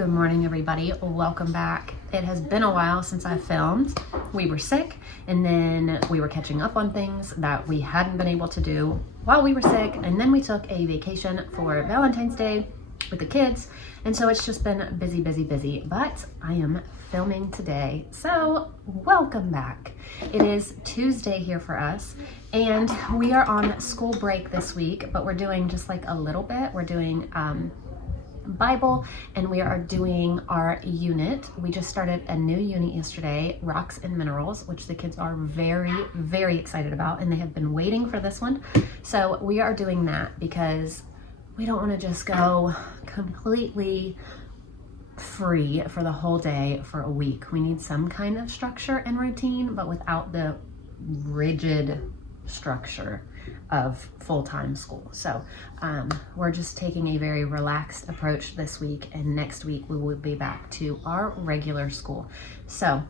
Good morning, everybody. Welcome back. It has been a while since I filmed. We were sick, and then we were catching up on things that we hadn't been able to do while we were sick, and then we took a vacation for Valentine's Day with the kids, and so it's just been busy, but I am filming today, so welcome back. It is Tuesday here for us, and we are on school break this week, but we're doing just like a little bit. We're doing Bible, and we are doing our unit. We just started a new unit yesterday, Rocks and Minerals, which the kids are very excited about, and they have been waiting for this one. So we are doing that because we don't want to just go completely free for the whole day for a week. We need some kind of structure and routine, but without the rigid structure of full-time school. So we're just taking a very relaxed approach this week, and next week we will be back to our regular school. So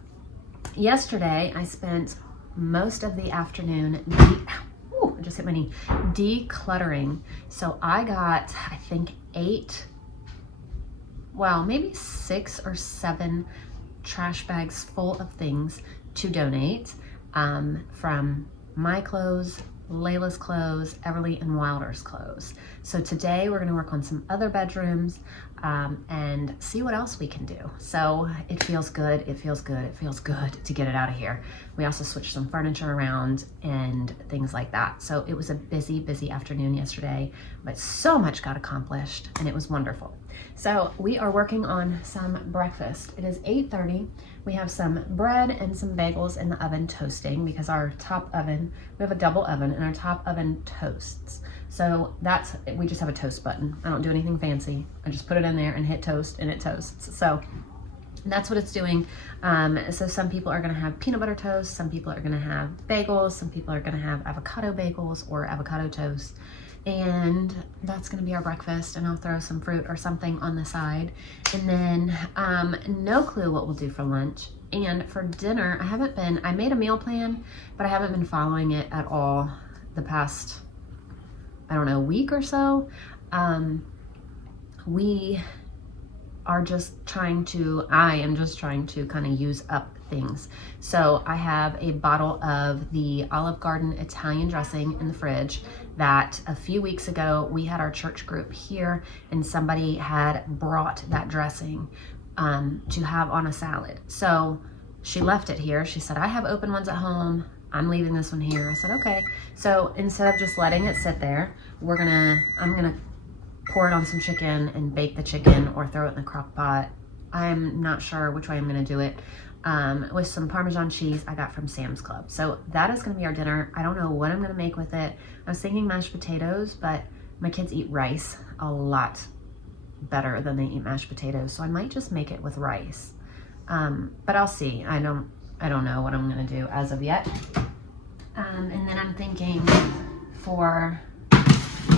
yesterday I spent most of the afternoon I just hit my knee, decluttering. So I got, I think, maybe 6 or 7 trash bags full of things to donate from my clothes, Layla's clothes, Everly and Wilder's clothes. So today we're going to work on some other bedrooms and see what else we can do. So it feels good. It feels good to get it out of here. We also switched some furniture around and things like that. So it was a busy afternoon yesterday, but so much got accomplished, and it was wonderful. So we are working on some breakfast. It is 8:30. We have some bread and some bagels in the oven toasting because our top oven, we have a double oven, and our top oven toasts. So we just have a toast button. I don't do anything fancy. I just put it in there and hit toast, and it toasts. So that's what it's doing. So some people are gonna have peanut butter toast, some people are gonna have bagels, some people are gonna have avocado bagels or avocado toast. And that's gonna be our breakfast, and I'll throw some fruit or something on the side. And then no clue what we'll do for lunch. And for dinner, I made a meal plan, but I haven't been following it at all the past, I don't know, week or so. I am just trying to kind of use up things. So I have a bottle of the Olive Garden Italian dressing in the fridge that a few weeks ago we had our church group here, and somebody had brought that dressing to have on a salad. So she left it here. She said, I have open ones at home. I'm leaving this one here. I said, okay. So instead of just letting it sit there, I'm gonna pour it on some chicken and bake the chicken or throw it in the crock pot. I'm not sure which way I'm gonna do it. With some Parmesan cheese I got from Sam's Club. So that is gonna be our dinner. I don't know what I'm gonna make with it. I was thinking mashed potatoes, but my kids eat rice a lot better than they eat mashed potatoes. So I might just make it with rice. But I'll see. I don't know what I'm gonna do as of yet. And then I'm thinking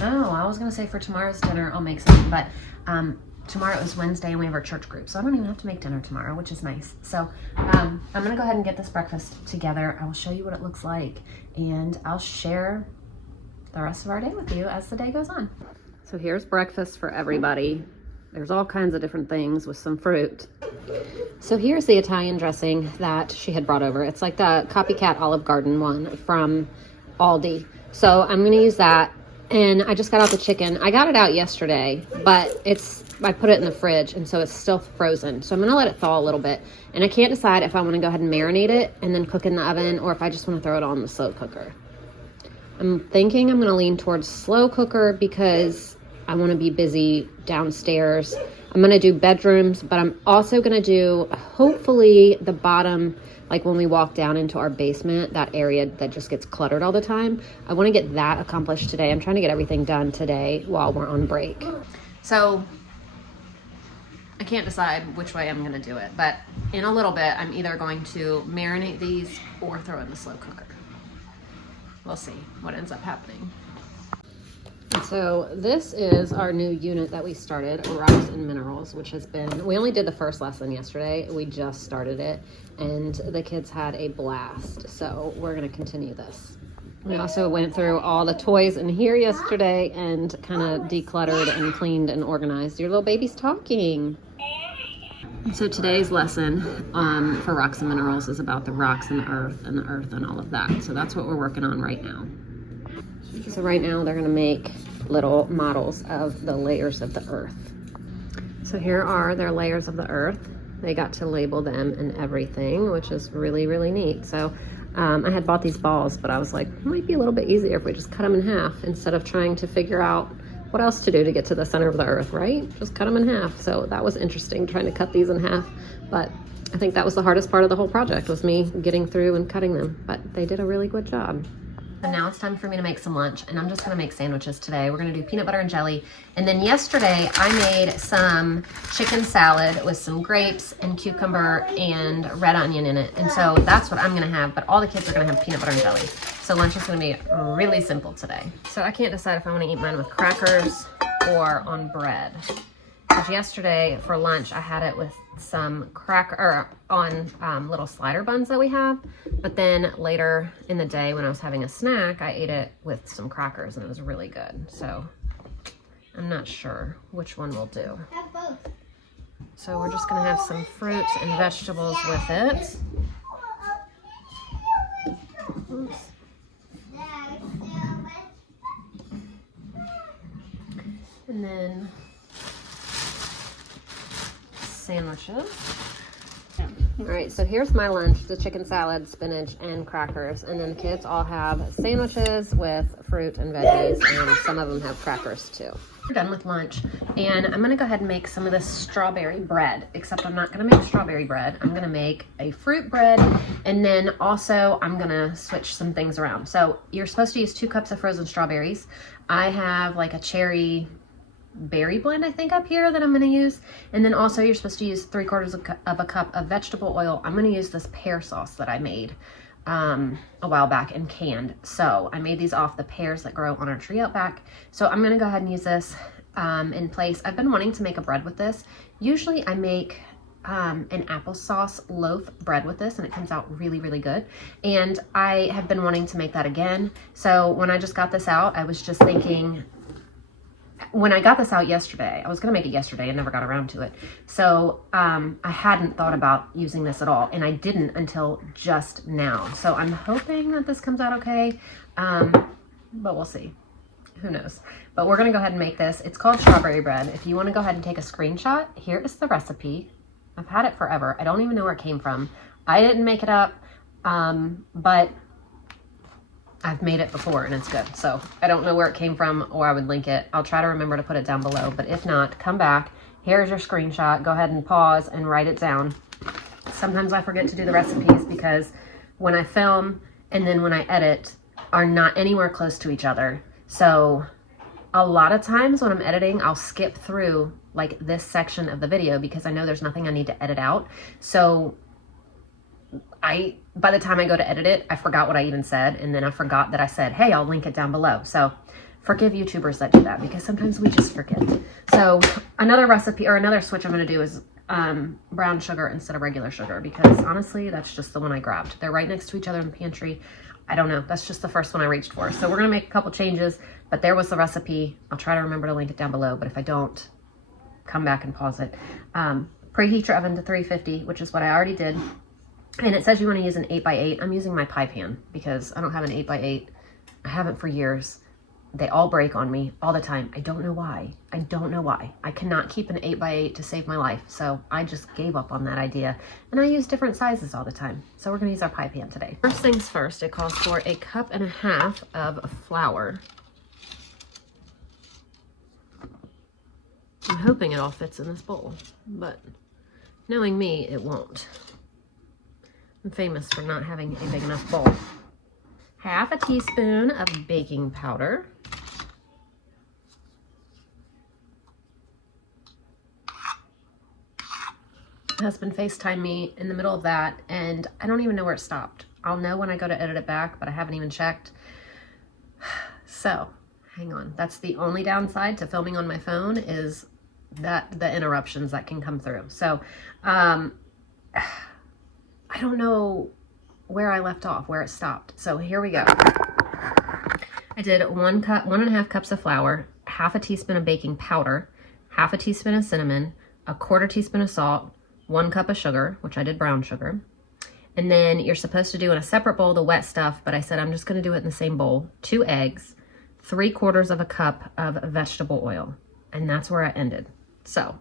I was gonna say for tomorrow's dinner I'll make something, but tomorrow is Wednesday and we have our church group, so I don't even have to make dinner tomorrow, which is nice. So I'm gonna go ahead and get this breakfast together. I will show you what it looks like, and I'll share the rest of our day with you as the day goes on. So here's breakfast for everybody. There's all kinds of different things with some fruit. So here's the Italian dressing that she had brought over. It's like the copycat Olive Garden one from Aldi. So I'm gonna use that. And I just got out the chicken. I got it out yesterday, but I put it in the fridge, and so it's still frozen. So I'm gonna let it thaw a little bit. And I can't decide if I wanna go ahead and marinate it and then cook in the oven, or if I just wanna throw it on the slow cooker. I'm thinking I'm gonna lean towards slow cooker because I wanna be busy downstairs. I'm gonna do bedrooms, but I'm also gonna do, hopefully, the bottom, like when we walk down into our basement, that area that just gets cluttered all the time. I want to get that accomplished today. I'm trying to get everything done today while we're on break. So I can't decide which way I'm going to do it, but in a little bit, I'm either going to marinate these or throw in the slow cooker. We'll see what ends up happening. So this is our new unit that we started, Rocks and Minerals, which has been, we only did the first lesson yesterday. We just started it, and the kids had a blast. So we're going to continue this. We also went through all the toys in here yesterday and kind of decluttered and cleaned and organized. Your little baby's talking. So today's lesson for Rocks and Minerals is about the rocks and the earth and all of that. So that's what we're working on right now. So right now they're gonna make little models of the layers of the earth. So here are their layers of the earth. They got to label them and everything, which is really, really neat. So I had bought these balls, but I was like, it might be a little bit easier if we just cut them in half instead of trying to figure out what else to do to get to the center of the earth, right? Just cut them in half. So that was interesting, trying to cut these in half. But I think that was the hardest part of the whole project, was me getting through and cutting them. But they did a really good job. And now it's time for me to make some lunch, and I'm just gonna make sandwiches today. We're gonna do peanut butter and jelly. And then yesterday I made some chicken salad with some grapes and cucumber and red onion in it. And so that's what I'm gonna have, but all the kids are gonna have peanut butter and jelly. So lunch is gonna be really simple today. So I can't decide if I wanna eat mine with crackers or on bread. Because yesterday for lunch I had it with some on little slider buns that we have, but then later in the day when I was having a snack, I ate it with some crackers and it was really good. So I'm not sure which one we'll do. Have both. So we're just gonna have some fruits and vegetables with it. Oops. And then sandwiches. All right, so here's my lunch, the chicken salad, spinach, and crackers. And then the kids all have sandwiches with fruit and veggies, and some of them have crackers too. We're done with lunch, and I'm gonna go ahead and make some of this strawberry bread, except I'm not gonna make strawberry bread. I'm gonna make a fruit bread, and then also I'm gonna switch some things around. So you're supposed to use 2 cups of frozen strawberries. I have like a cherry berry blend, I think, up here that I'm going to use. And then also you're supposed to use 3/4 of a cup of vegetable oil. I'm going to use this pear sauce that I made a while back and canned. So I made these off the pears that grow on our tree out back. So I'm going to go ahead and use this in place. I've been wanting to make a bread with this. Usually I make an applesauce loaf bread with this, and it comes out really, really good. And I have been wanting to make that again. So when I just got this out, I was just thinking, when I got this out yesterday, I was gonna make it yesterday and never got around to it. So I hadn't thought about using this at all, and I didn't until just now. So I'm hoping that this comes out okay, but we'll see. Who knows? But we're gonna go ahead and make this. It's called strawberry bread. If you wanna go ahead and take a screenshot, here is the recipe. I've had it forever. I don't even know where it came from. I didn't make it up, but I've made it before and it's good. So I don't know where it came from, or I would link it. I'll try to remember to put it down below, but if not, come back. Here's your screenshot. Go ahead and pause and write it down. Sometimes I forget to do the recipes because when I film and then when I edit are not anywhere close to each other. So a lot of times when I'm editing, I'll skip through like this section of the video because I know there's nothing I need to edit out. So by the time I go to edit it, I forgot what I even said, and then I forgot that I said, hey, I'll link it down below. So forgive YouTubers that do that, because sometimes we just forget. So another recipe, or another switch I'm gonna do is brown sugar instead of regular sugar, because honestly, that's just the one I grabbed. They're right next to each other in the pantry. I don't know, that's just the first one I reached for. So we're gonna make a couple changes, but there was the recipe. I'll try to remember to link it down below, but if I don't, come back and pause it. Preheat your oven to 350, which is what I already did. And it says you want to use an 8x8. I'm using my pie pan because I don't have an 8x8. I haven't for years. They all break on me all the time. I don't know why. I don't know why. I cannot keep an 8x8 to save my life. So I just gave up on that idea. And I use different sizes all the time. So we're going to use our pie pan today. First things first, it calls for 1.5 cups of flour. I'm hoping it all fits in this bowl, but knowing me, it won't. I'm famous for not having a big enough bowl. 1/2 teaspoon of baking powder. My husband FaceTimed me in the middle of that, and I don't even know where it stopped. I'll know when I go to edit it back, but I haven't even checked. So, hang on. That's the only downside to filming on my phone, is that the interruptions that can come through. So, I don't know where I left off, where it stopped. So here we go. I did 1.5 cups of flour, 1/2 teaspoon of baking powder, 1/2 teaspoon of cinnamon, 1/4 teaspoon of salt, 1 cup of sugar, which I did brown sugar. And then you're supposed to do in a separate bowl the wet stuff, but I said I'm just gonna do it in the same bowl. 2 eggs, 3/4 of a cup of vegetable oil. And that's where I ended. So,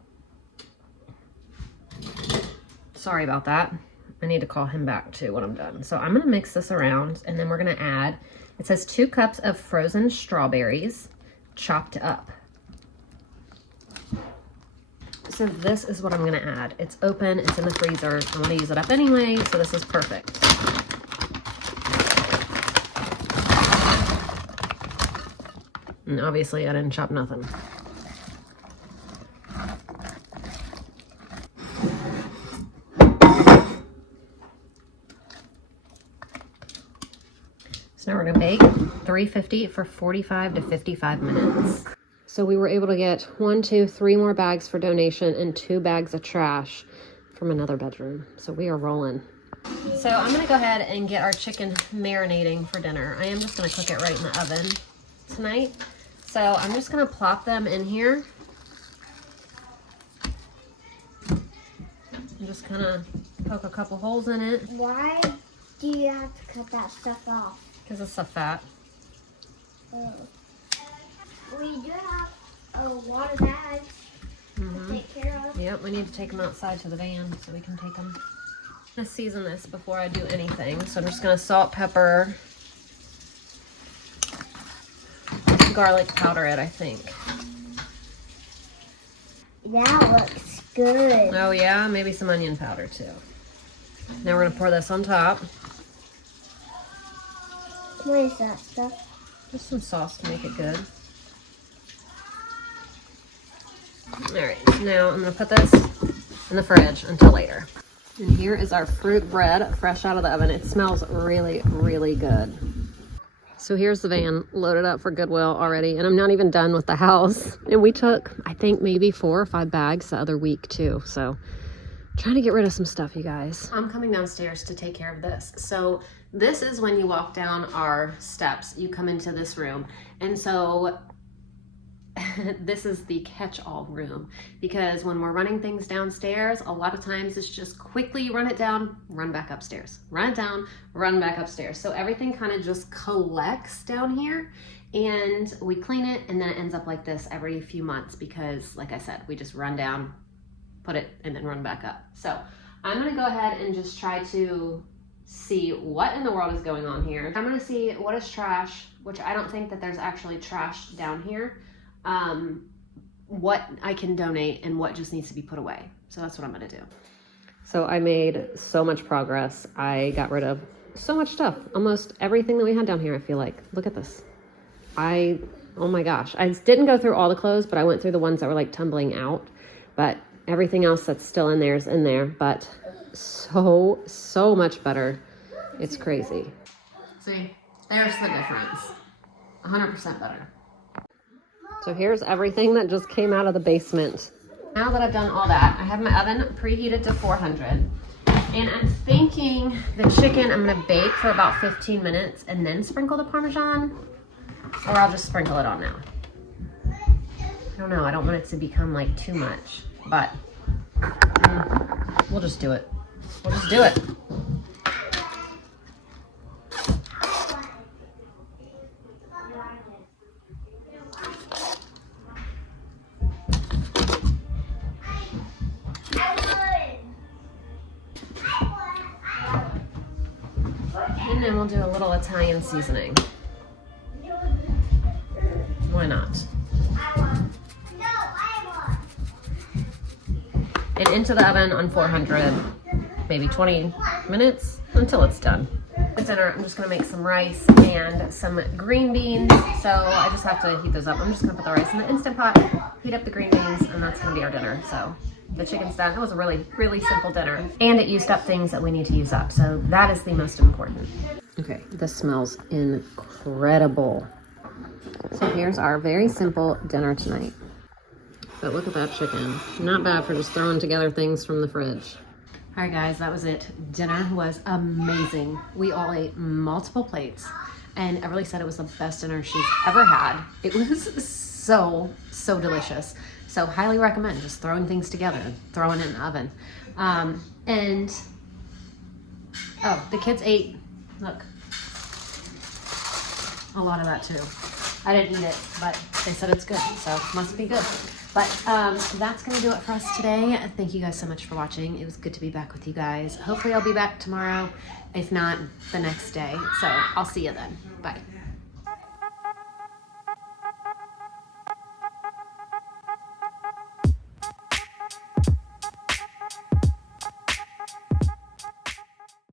sorry about that. I need to call him back too when I'm done. So I'm gonna mix this around, and then we're gonna add, it says 2 cups of frozen strawberries chopped up. So this is what I'm gonna add. It's open, it's in the freezer. I wanna use it up anyway, so this is perfect. And obviously I didn't chop nothing. So now we're gonna bake 350 for 45 to 55 minutes. So we were able to get 1, 2, 3 more bags for donation and 2 bags of trash from another bedroom. So we are rolling. So I'm gonna go ahead and get our chicken marinating for dinner. I am just gonna cook it right in the oven tonight. So I'm just gonna plop them in here. I'm just gonna poke a couple holes in it. Why do you have to cut that stuff off? Because it's so fat. Oh. We do have a lot of bags to take care of. Yep, we need to take them outside to the van so we can take them. I'm gonna season this before I do anything. So I'm just gonna salt, pepper, garlic powder it, I think. That looks good. Oh yeah, maybe some onion powder too. Now we're gonna pour this on top. What is that stuff? Just some sauce to make it good. All right, now I'm gonna put this in the fridge until later. And here is our fruit bread, fresh out of the oven. It smells really, really good. So here's the van loaded up for Goodwill already, and I'm not even done with the house. And we took, I think, maybe 4 or 5 bags the other week too. So trying to get rid of some stuff, you guys. I'm coming downstairs to take care of this. So this is when you walk down our steps, you come into this room. And so this is the catch-all room, because when we're running things downstairs, a lot of times it's just quickly run it down, run back upstairs, run it down, run back upstairs. So everything kind of just collects down here, and we clean it, and then it ends up like this every few months because, like I said, we just run down, put it, and then run back up. So I'm gonna go ahead and just try to see what in the world is going on here. I'm gonna see what is trash, which I don't think that there's actually trash down here. What I can donate and what just needs to be put away. So that's what I'm gonna do. So I made so much progress. I got rid of so much stuff. Almost everything that we had down here, I feel like. Look at this. Oh my gosh. I didn't go through all the clothes, but I went through the ones that were like tumbling out. But everything else that's still in there is in there. But so much better. It's crazy. See, there's the difference. 100% better. So here's everything that just came out of the basement. Now that I've done all that, I have my oven preheated to 400. And I'm thinking the chicken I'm gonna bake for about 15 minutes and then sprinkle the Parmesan, or I'll just sprinkle it on now. I don't know, I don't want it to become like too much, but we'll just do it. We'll just do it. And then we'll do a little Italian seasoning. Why not? And into the oven on 400, maybe 20 minutes until it's done. For dinner, I'm just gonna make some rice and some green beans. So I just have to heat those up. I'm just gonna put the rice in the Instant Pot, heat up the green beans, and that's gonna be our dinner. So the chicken's done. It was a really, really simple dinner. And it used up things that we need to use up. So that is the most important. Okay, this smells incredible. So here's our very simple dinner tonight. But look at that chicken. Not bad for just throwing together things from the fridge. All right, guys, that was it. Dinner was amazing. We all ate multiple plates, and Everly said it was the best dinner she's ever had. It was so delicious. So highly recommend just throwing things together, throwing it in the oven. And, oh, the kids ate, look, a lot of that too. I didn't eat it, but they said it's good, so it must be good. But that's going to do it for us today. Thank you guys so much for watching. It was good to be back with you guys. Hopefully I'll be back tomorrow, if not the next day. So I'll see you then. Bye.